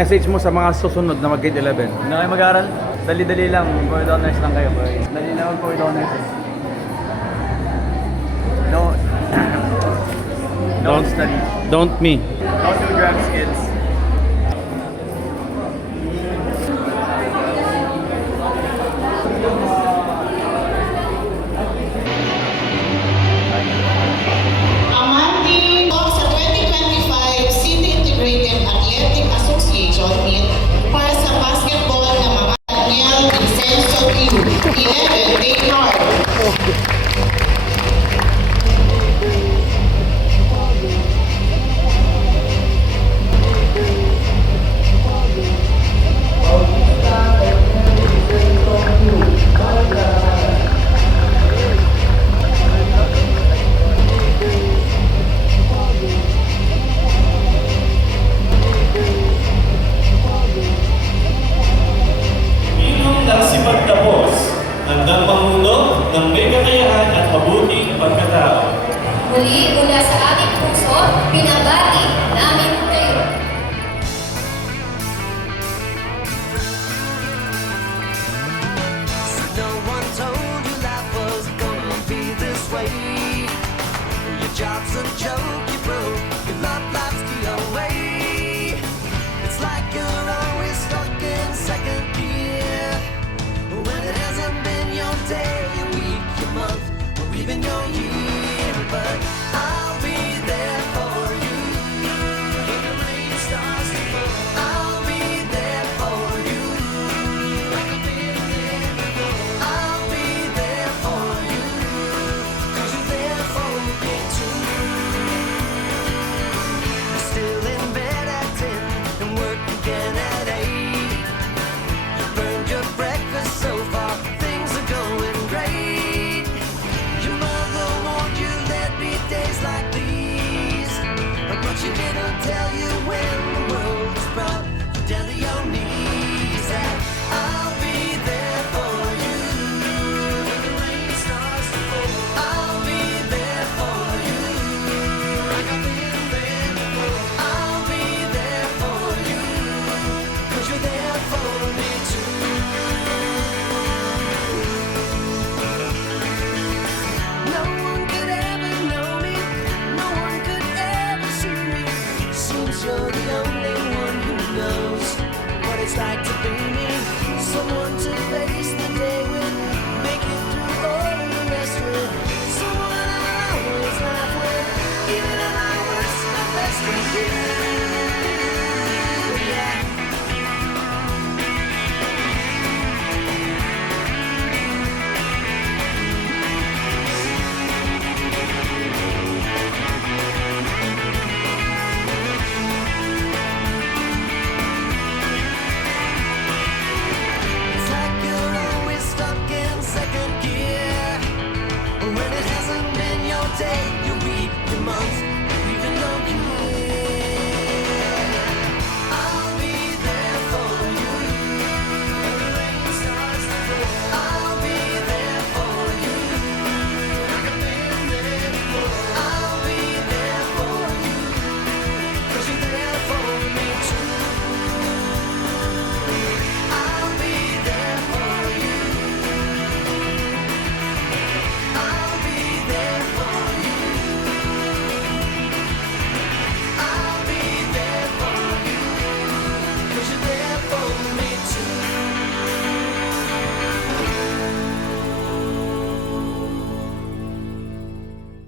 message mo sa mga susunod na mag-grade 11? Hindi na kayo mag-aaral. Dali-dali lang. Board honors lang kayo, boys. Dali lang mag-board honors eh. No. Don't study. Don't me. Don't do grab skills. Amandine sa 2025 City Integrated Athletic Association meet para sa basketball na mga Daniel Vincenzo Q, 11 Day North. Ninong nagsipagtapos, handang mamuno ng may kakayahan at mabuting pagkatao. Muli mula sa aming puso, pinabati namin kayo. No one told you life was gonna be this way. Your job's a joke, you broke. Your love life's the away. It's like you're always stuck in second gear. When it hasn't been your day, your week, your month, or even your year. But I'll be there for you. When the rain starts to fall, I'll be there for you. Like I've been there before. I'll be there for you, 'cause you're there for me too. You're still in bed at 10 and work again at 8. You burned your breakfast so far, things are going great. Your mother warned you there'd be days like these, but she didn't tell you when the world was brought you down to your knees. And I'll be there for you when the rain starts to fall. I'll be there for you like I've been there before. I'll be there for you 'cause you're there for me too. No one could ever know me, no one could ever see me. Seems you're the only one who knows what it's like to be me. Someone to face the day with, make it through all of the rest with. Someone I always laugh with, even at my worst, my best with you. Yeah. It's like you're always stuck in second gear. When it hasn't been your day, your week, your month,